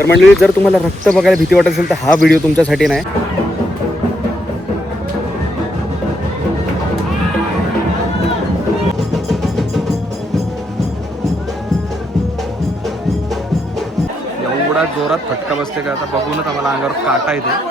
तर मंडळी, जर तुम्हाला रक्त बघायला भीती वाटत असेल तर हा व्हिडिओ तुमच्यासाठी नाही. एवढा जोरात फटका बसते का आता बघूनच आम्हाला अंगावर काटा येते.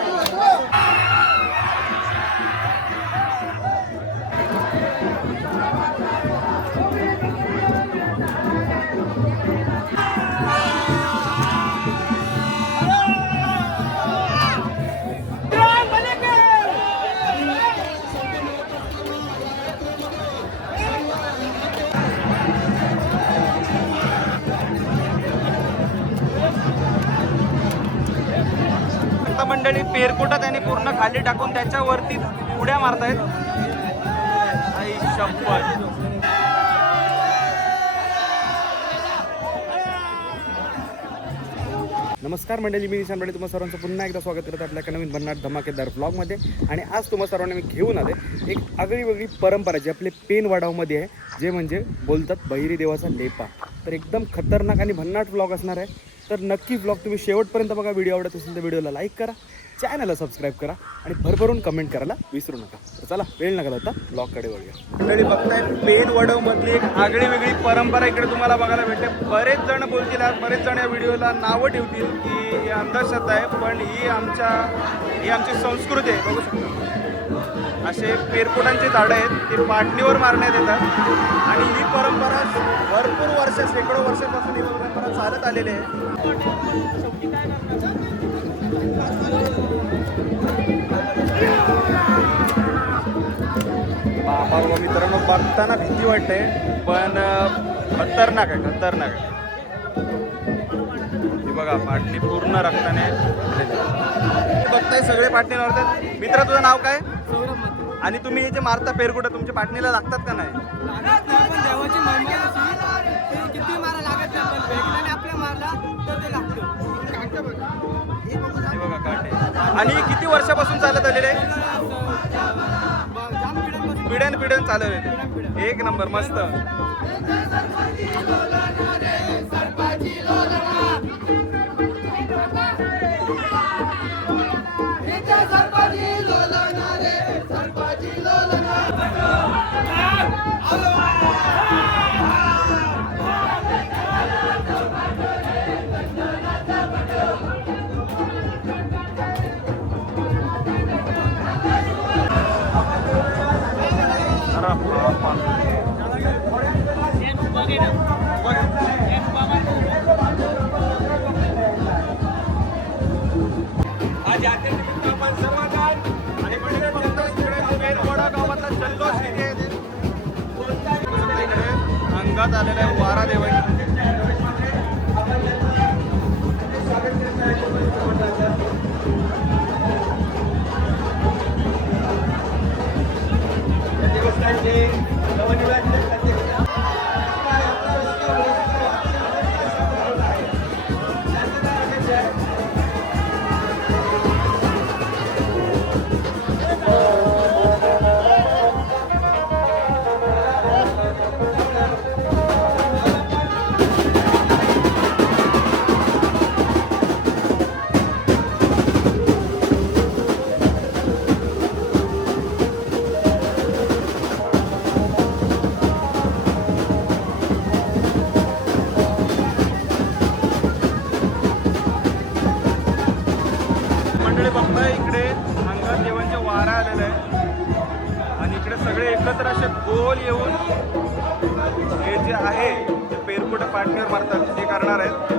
मंडळी, पेरकुटा त्यांनी पूर्ण खाली टाकून त्याच्यावरती उड्या मारतायत. आई शपथ. नमस्कार मंडळी, मी निशान बडे तुम्हा सर्वांचं पुन्हा एकदा स्वागत करत आपल्या एका नवीन भन्नाट धमाकेदार व्लॉगमध्ये. आणि आज तुम्हा सर्वांना मी घेऊन आले एक आगळी वेगळी परंपरा जी आपले पेनवाडावमध्ये आहे, जे म्हणजे बोलतात बहिरी देवाचा लेपा. तर एकदम खतरनाक आणि भन्नाट व्लॉग असणार आहे. तर नक्की व्लॉग तुम्ही शेवटपर्यंत बघा. व्हिडिओ आवडत असेल तर व्हिडिओला लाईक करा, चॅनलला सबस्क्राईब करा आणि भरभरून कमेंट करायला विसरू नका. तर चला, वेळ नका आता व्लॉगकडे वळूया. मंडळी बघताय, पेनवाडावमधली एक आगळी वेगळी परंपरा इकडे तुम्हाला बघायला भेटते. बरेच जण बोलतील, बरेच जण या व्हिडिओला नावं ठेवतील की ही अंधश्रद्धा आहे, पण ही आमची संस्कृती आहे. बघू शकता, असे पेरकुटांची झाडं आहेत, ते पाटणीवर मारण्यात येतात. आणि ही परंपरा भरपूर वर्ष, शेकडो वर्षापासून ही परंपरा चालत आलेली आहे. बाबा मित्रांनो, बघताना भीती वाटते, पण खतरनाक आहे, खतरनाक आहे. हे बघा, पाटणी पूर्ण रक्ताने बघताय, सगळे पाटणी मारतात. मित्रा, तुझं नाव काय? आणि तुम्ही हे जे मारता पेरकुटं, तुमच्या पाटणीला लागतात का नाही? हे बघा काटे. आणि किती वर्षापासून चालत आलेले आहे? पिढ्यान चालवले. एक नंबर, मस्त. अंगात आलेला आहे वारा देवाई. बघताय, इकडे अंगात देवांचे वारा आलेला आहे. आणि इकडे सगळे एकत्र असे गोल येऊन हे जे आहे ते पेरकुटं पाटणीवर मारतात ते करणार आहेत.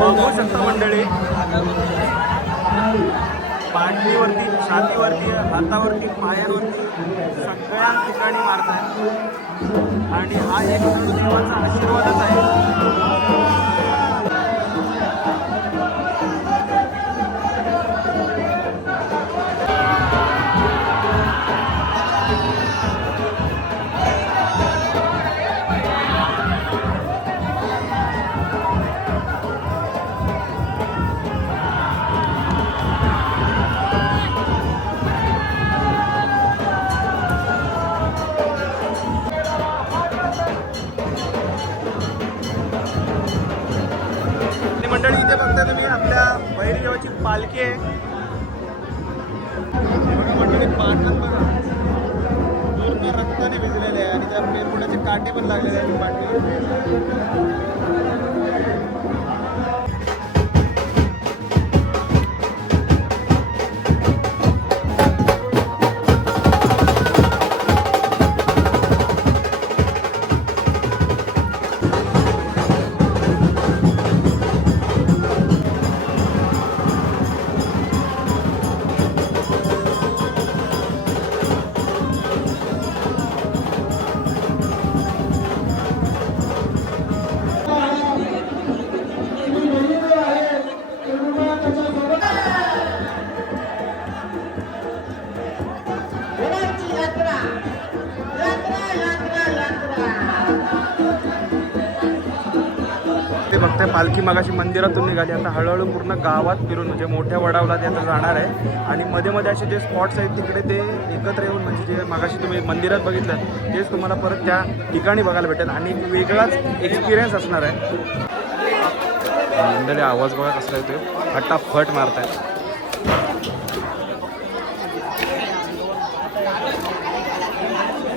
बघू शकता मंडळी, पाठीवरती, छातीवरती, हातावरती, पायावरती सगळ्या ठिकाणी मारतात आणि हा एक देवाचा आशीर्वादच आहे. मंडळी इथे बघता तुम्ही आपल्या भैरी देवाची पालखी आहे. बघा मंडळी, पाटात बघा पूर्ण रक्ताने भिजलेले आहे आणि त्या पेरपुड्याचे काटे पण लागलेले आहेत पाठी. ते बघताय पालखी मगाशी मंदिरातून निघाली, आता हळूहळू पूर्ण गावात फिरून म्हणजे मोठ्या वडावला ते आता जाणार आहे. आणि मध्ये मध्ये असे जे स्पॉट्स आहेत तिकडे ते एकत्र येऊन म्हणजे जे मगाशी तुम्ही मंदिरात बघितलं तेच तुम्हाला परत त्या ठिकाणी बघायला भेटेल आणि वेगळाच एक्सपिरियन्स असणार आहे. मंडळी आवाज बघा कसला येतोय, फटाफट मारताय.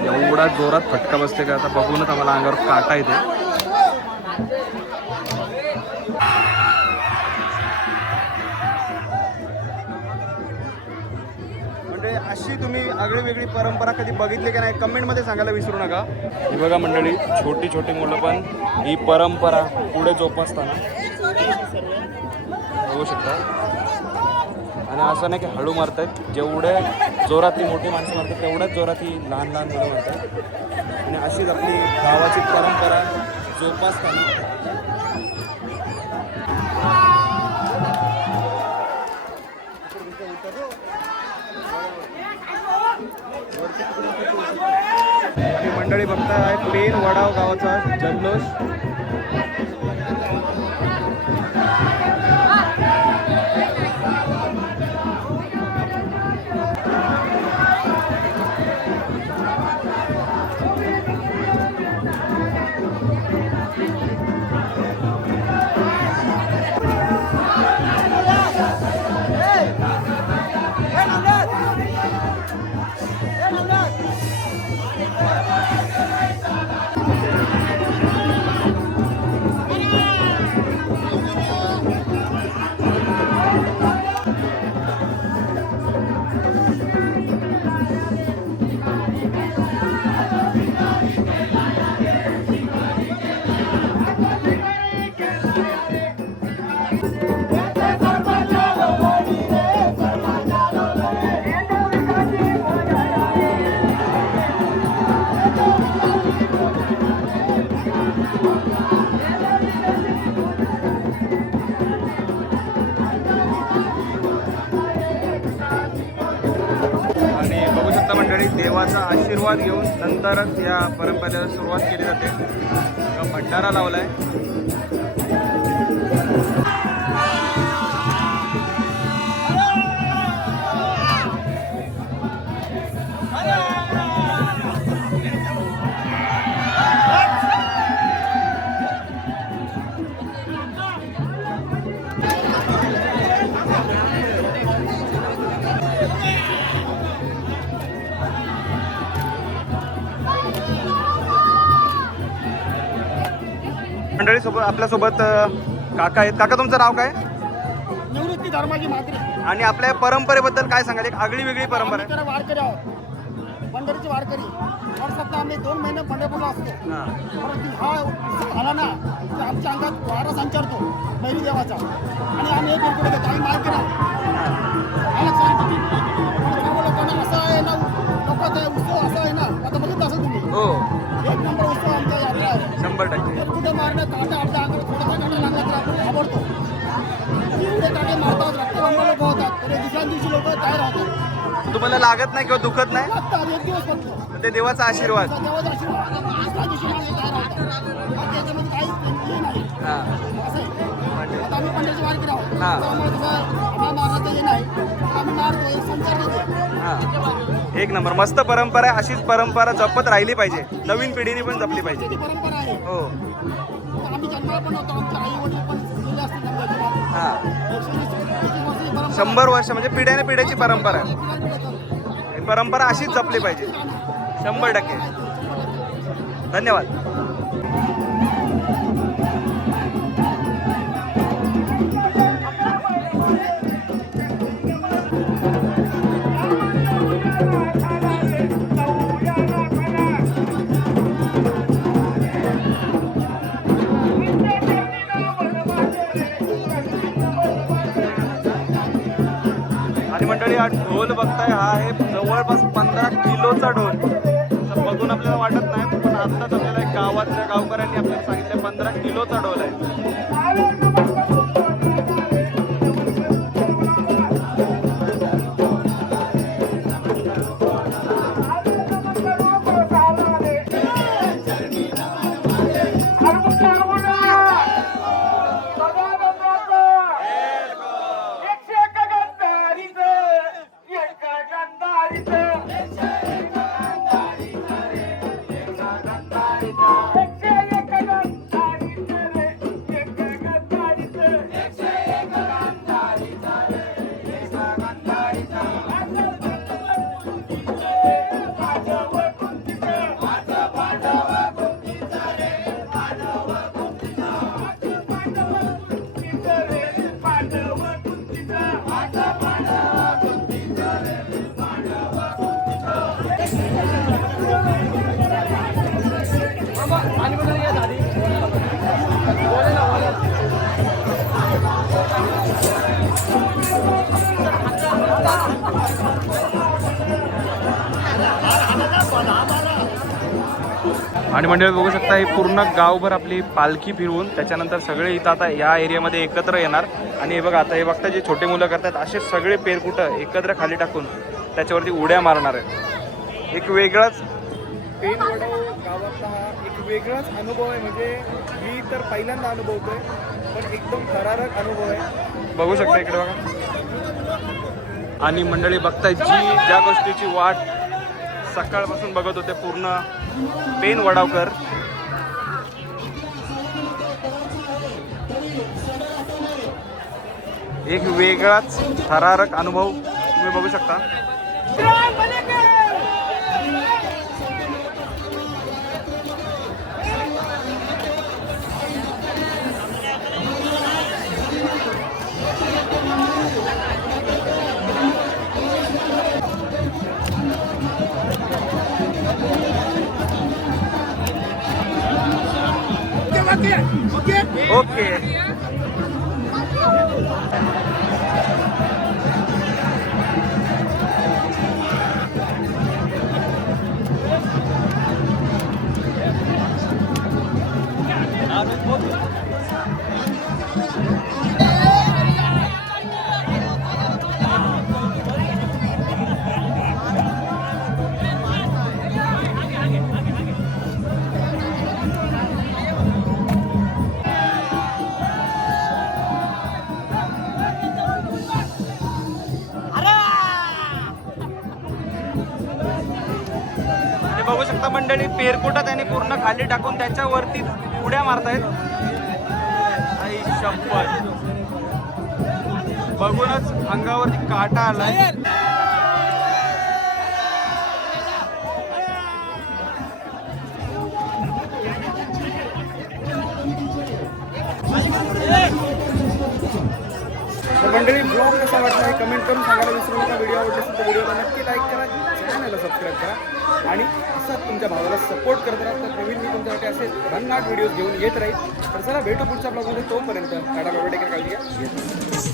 एवढा जोरात फटका बसते का आता बघूनच आम्हाला अंगावर काटा येतो. म्हणजे अशी तुम्ही आगळी वेगळी परंपरा कधी बघितली की नाही कमेंटमध्ये सांगायला विसरू नका. ही बघा मंडळी, छोटी छोटी मुलं पण ही परंपरा पुढे जोपासताना बघू शकता. आणि असं नाही की हळू मारतात, जेवढे जोरात ही मोठी माणसं मारतात तेवढ्याच जोरात ही लहान लहान मुलं मारतात. आणि अशीच आपली गावाची परंपरा जोपासताना आणि मंडळी बघताय पेन वडाव गावाचा जल्लोष. मंडळी देवाचा आशीर्वाद घेऊन नंतरच या परंपरेला सुरुवात केली जाते. भंडारा लावलाय. मंडळी सोबत आपल्यासोबत काका आहेत. काका तुमचं नाव काय? निवृत्ती धर्माची मात्री. आणि आपल्या परंपरेबद्दल काय सांगाल? एक आगळी वेगळी परंपरा आहे. वारकरी आहोत. पंढरीचे वारकरी वर्षात आम्ही 2 महिने पंढरपूरला असतो. परंतु हा उत्सव झाला ना तर आमच्या अंगात वारा संचारतो बैरी देवाचा आणि आम्ही एक इकडे देतो. आम्ही मालकी नाही सर्व लोकांना असं आहे ना लोकांचा उत्सव असा आहे ना आता बघितलं असेल तुम्ही. हो 1 नंबर उत्सव आमच्या यात्रा आहे. 100% कुठे मारणं काटा आपल्या अंगाला थोडासा काटा लागला तर आपण घाबरतो. एवढे काटे मारतात रक्तबंब लोक होतात तर दुसऱ्या दिवशी लोक तयार होतात. तुम्हाला लागत नाही किंवा दुखत नाही लागतात एक दिवस फक्त ते देवाचा आशीर्वाद. देवाचा आशीर्वाद दुसऱ्या दिवशी माणसं तयार होतात. बाकी याच्यामध्ये काहीच हे नाही हा असं आहे. आता आम्ही पंढरीचे वारकरी आहोत हा. त्यामुळे कसं आम्हाला मारायचं हे नाही आम्ही मारतो एक संचार देतो. हा एक नंबर मस्त परंपरा आहे. अशीच परंपरा जपत राहिली पाहिजे. नवीन पिढीने पण जपली पाहिजे. ती परंपरा आहे. हो आम्ही जन्माला पण होतो आमचे आई वडील पण गेले असतील जन्माच्या वेळी. हा 120 वर्षाची परंपरा 100 वर्ष म्हणजे पिढ्याने पिढ्याची परंपरा आहे. पिढ्यानपिढ्या चालते. ही परंपरा अशीच जपली पाहिजे. 100%. धन्यवाद. आणि मंडळी हा ढोल बघताय हा आहे जवळपास 15 किलोचा ढोल. असं बघून आपल्याला वाटत नाही पण आत्ताच आपल्याला एक गावातल्या गावकऱ्यांनी आपल्याला सांगितलं 15 किलोचा ढोल आहे. आणि मंडळी बघू शकता ही पूर्ण गावभर आपली पालखी फिरवून त्याच्यानंतर सगळे इथं आता या एरियामध्ये एकत्र येणार. आणि हे बघा आता हे बघता जे छोटे मुलं करतात असे सगळे पेरकुटं एकत्र खाली टाकून त्याच्यावरती उड्या मारणार आहेत. एक वेगळाच पेन वडव गावातला हा एक वेगळाच अनुभव आहे. म्हणजे मी तर पहिल्यांदा अनुभवतोय पण एकदम थरारक अनुभव आहे. बघू शकता इकडे बघा. आणि मंडळी बघताय जी ज्या गोष्टीची वाट सकाळपासून बघत होते पूर्ण पेन वडावकर एक वेगळाच थरारक अनुभव तुम्ही बघू शकता. ओके बघू शकता मंडळी पेरकुटा त्यांनी पूर्ण खाली टाकून त्याच्यावरती उड्या मारतायत. आई शपथ बघूनच अंगावरती काटा आलाय. मंडळी ब्लॉग कसा वाटला हे कमेंट करून सांगायला विसरू नका. व्हिडिओ आवडला असेल तर व्हिडिओला नक्की लाईक करा. चॅनल चॅनलला सबस्क्राईब करा आणि असंच तुमच्या भावाला सपोर्ट करत राहा. तर नवीन मी तुमच्यासाठी असे भन्नाट व्हिडिओज घेऊन येत राहील. तर चला भेटू पुढच्या ब्लॉगमध्ये. तोपर्यंत tata bye bye, take care, काळजी घ्या.